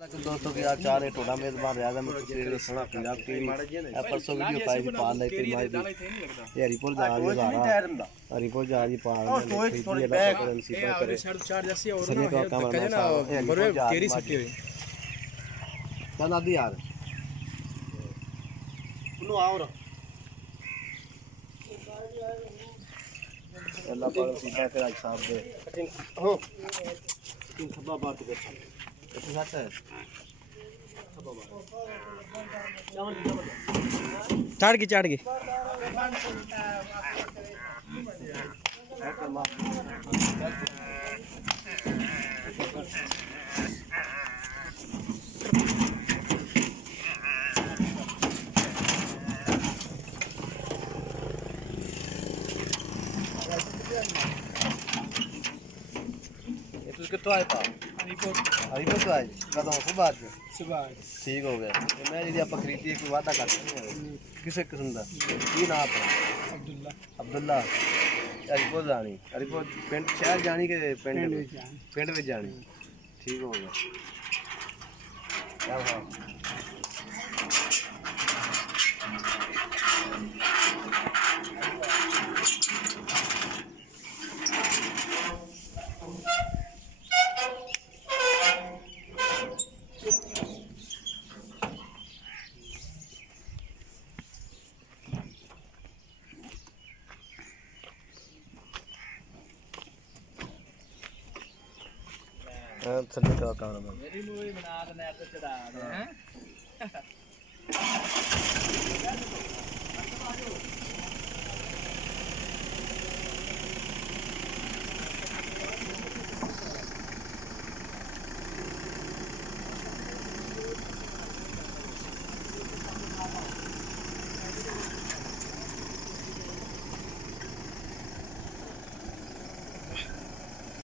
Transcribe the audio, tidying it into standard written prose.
दोस्तों की आज चार टोला मेजबान रियाजा में तस्वीर सुना पंजाब टीवी परसों वीडियो पाई थी पाल लाई थी माई दी ये हरिपुर जा रही है हरिपुर जा रही पाल थोड़ी बैग करे सनी का कैमरा ना बड़े केरी सटी हुई चल आदि यार सुनो आओ रे अल्लाह पाक सीधा कर आज साहब दे हो तीन खबा बात कर तो सच है चाड़ की कितो आए पा हरिपुर तो आए कदों सुबह ठीक हो गया तो मैं जी आप खरीदी कोई वादा करते हैं किसे किस्म का की नाम अपना अब्दुल्ला हरिपुर जानी हरिपुर पिंड शहर जानी के पिंड में जानी ठीक हो गया क्या सभी का काम है मेरी मूवी बना दे मैं तो चढ़ा दे हैं